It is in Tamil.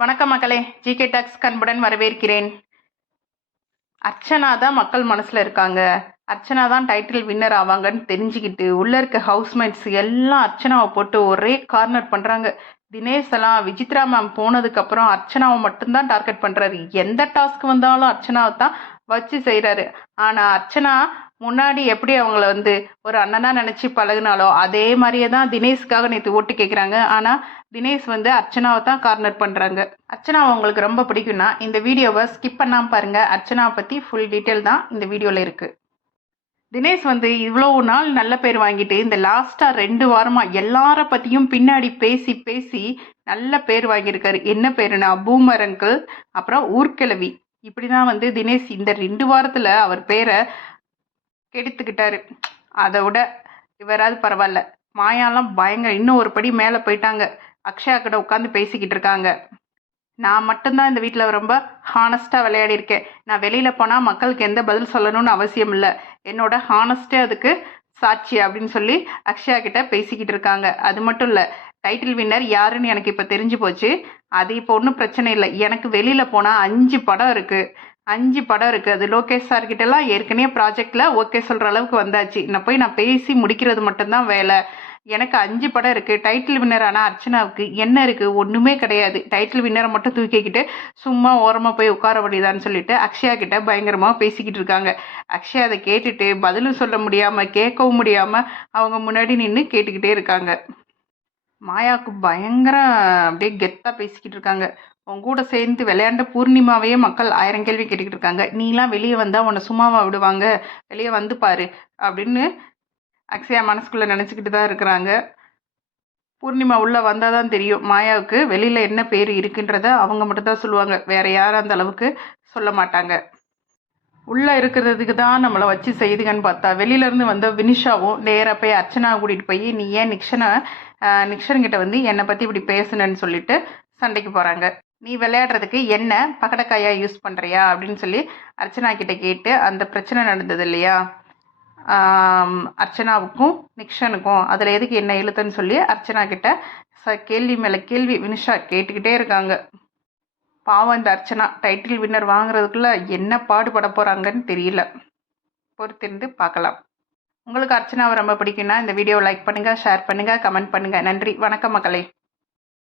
வணக்கம் மக்களே. ஜிகே டாக்ஸ் கண்புடன் வரவேற்கிறேன். அர்ச்சனா தான் மக்கள் மனசில் இருக்காங்க. அர்ச்சனா தான் டைட்டில் வின்னர் ஆவாங்கன்னு தெரிஞ்சுக்கிட்டு உள்ளே இருக்க ஹவுஸ்மேட்ஸ் எல்லாம் அர்ச்சனாவை போட்டு ஒரே கார்னர் பண்ணுறாங்க தினேஷ் எல்லாம் விஜித்ரா மேம் போனதுக்கப்புறம் அர்ச்சனாவை மட்டும்தான் டார்கெட் பண்ணுறாரு எந்த டாஸ்க் வந்தாலும் அர்ச்சனாவை தான் வச்சு செய்கிறாரு ஆனால் அர்ச்சனா முன்னாடி எப்படி அவங்கள வந்து ஒரு அண்ணனா நினச்சி பழகுனாலோ அதே மாதிரியே தான் தினேஷ்காக நேற்று ஓட்டு கேட்குறாங்க ஆனால் தினேஷ் வந்து அர்ச்சனாவை தான் கார்னர் பண்ணுறாங்க அர்ச்சனா உங்களுக்கு ரொம்ப பிடிக்கும்னா இந்த வீடியோவை ஸ்கிப் பண்ணாமல் பாருங்கள் அர்ச்சனாவை பற்றி ஃபுல் டீட்டெயில் தான் இந்த வீடியோவில் இருக்குது தினேஷ் வந்து இவ்வளோ நாள் நல்ல பேர் வாங்கிட்டு இந்த லாஸ்ட்டாக ரெண்டு வாரமாக எல்லார பற்றியும் பின்னாடி பேசி பேசி நல்ல பேர் வாங்கியிருக்காரு. என்ன பேருனா பூமர் அங்கிள் அப்புறம் ஊர்க்கிழவி. இப்படி தான் வந்து தினேஷ் இந்த ரெண்டு வாரத்தில் அவர் பேரை எடுத்துக்கிட்டாரு. அதை விட இவராது பரவாயில்ல. மாயாலாம் பயங்கர இன்னும் ஒரு படி மேலே போயிட்டாங்க. அக்ஷயா கிட்ட உட்காந்து பேசிக்கிட்டு இருக்காங்க. நான் மட்டும்தான் இந்த வீட்டில் ரொம்ப ஹானஸ்ட்டாக விளையாடி இருக்கேன். நான் வெளியில் போனால் மக்களுக்கு எந்த பதில் சொல்லணும்னு அவசியம் இல்லை. என்னோட ஹானஸ்ட்டே அதுக்கு சாட்சி அப்படின்னு சொல்லி அக்ஷயா கிட்ட பேசிக்கிட்டு இருக்காங்க. அது மட்டும் இல்லை டைட்டில் வின்னர் யாருன்னு எனக்கு இப்போ தெரிஞ்சு போச்சு. அது இப்போ ஒன்றும் பிரச்சனை இல்லை. எனக்கு வெளியில் போனால் அஞ்சு படம் இருக்குது அஞ்சு படம் இருக்குது அது லோகேஷ் சார்கிட்டலாம் ஏற்கனவே ப்ராஜெக்டில் ஓகே சொல்கிற அளவுக்கு வந்தாச்சு. நான் போய் நான் பேசி முடிக்கிறது மட்டும்தான் வேலை. எனக்கு அஞ்சு படம் இருக்குது டைட்டில் வின்னர் ஆனால் அர்ச்சனாவுக்கு என்ன இருக்குது ஒன்றுமே கிடையாது. டைட்டில் வின்னரை மட்டும் தூக்கிக்கிட்டு சும்மா ஓரமாக போய் உட்கார வேண்டியதான்னு சொல்லிட்டு அக்ஷயா கிட்ட பயங்கரமாக பேசிக்கிட்டு இருக்காங்க. அக்ஷயா அதை கேட்டுட்டு பதிலும் சொல்ல முடியாமல் கேட்கவும் முடியாமல் அவங்க முன்னாடி நின்று கேட்டுக்கிட்டே இருக்காங்க. மாயாவுக்கு பயங்கர அப்படியே கெத்தாக பேசிக்கிட்டு இருக்காங்க. உன் கூட சேர்ந்து விளையாண்ட பூர்ணிமாவையே மக்கள் ஆயிரம் கேள்வி கேட்டுக்கிட்டு இருக்காங்க நீலாம் வெளியே வந்தால் உன்னை சும்மாவா விடுவாங்க. வெளியே வந்து பாரு அப்படின்னு அக்ஷயா மனசுக்குள்ளே நினச்சிக்கிட்டு தான் இருக்கிறாங்க. பூர்ணிமா உள்ளே வந்தால் தான் தெரியும் மாயாவுக்கு வெளியில் என்ன பேர் இருக்குன்றத அவங்க மட்டும்தான் சொல்லுவாங்க. வேறு யாரும் அந்த அளவுக்கு சொல்ல மாட்டாங்க. உள்ளே இருக்கிறதுக்கு தான் நம்மளை வச்சு செய்துகன்னு பார்த்தா வெளியிலேருந்து வந்த வினிஷாவும் நேராக போய் அர்ச்சனா கூட்டிகிட்டு போய் நீ ஏன் நிக்ஷனை நிக்ஷன்கிட்ட வந்து என்னை பற்றி இப்படி பேசுனேன்னு சொல்லிட்டு சண்டைக்கு போகிறாங்க நீ விளையாடுறதுக்கு என்ன பகடக்காயா யூஸ் பண்ணுறியா அப்படின்னு சொல்லி அர்ச்சனா கிட்ட கேட்டு அந்த பிரச்சனை நடந்தது இல்லையா? அர்ச்சனாவுக்கும் நிக்ஷனுக்கும் அதில் எதுக்கு என்ன இழுத்துன்னு சொல்லி அர்ச்சனா கிட்ட ச கேள்வி மேலே கேள்வி வினிஷா கேட்டுக்கிட்டே இருக்காங்க. பாவம் இந்த அர்ச்சனா. டைட்டில் வின்னர் வாங்குறதுக்குள்ள என்ன பாடுபட போகிறாங்கன்னு தெரியல. பொறுத்திருந்து பார்க்கலாம். உங்களுக்கு அர்ச்சனாவை ரொம்ப பிடிக்குன்னா இந்த வீடியோ லைக் பண்ணுங்கள் ஷேர் பண்ணுங்கள் கமெண்ட் பண்ணுங்கள் நன்றி. வணக்கம் மக்களே.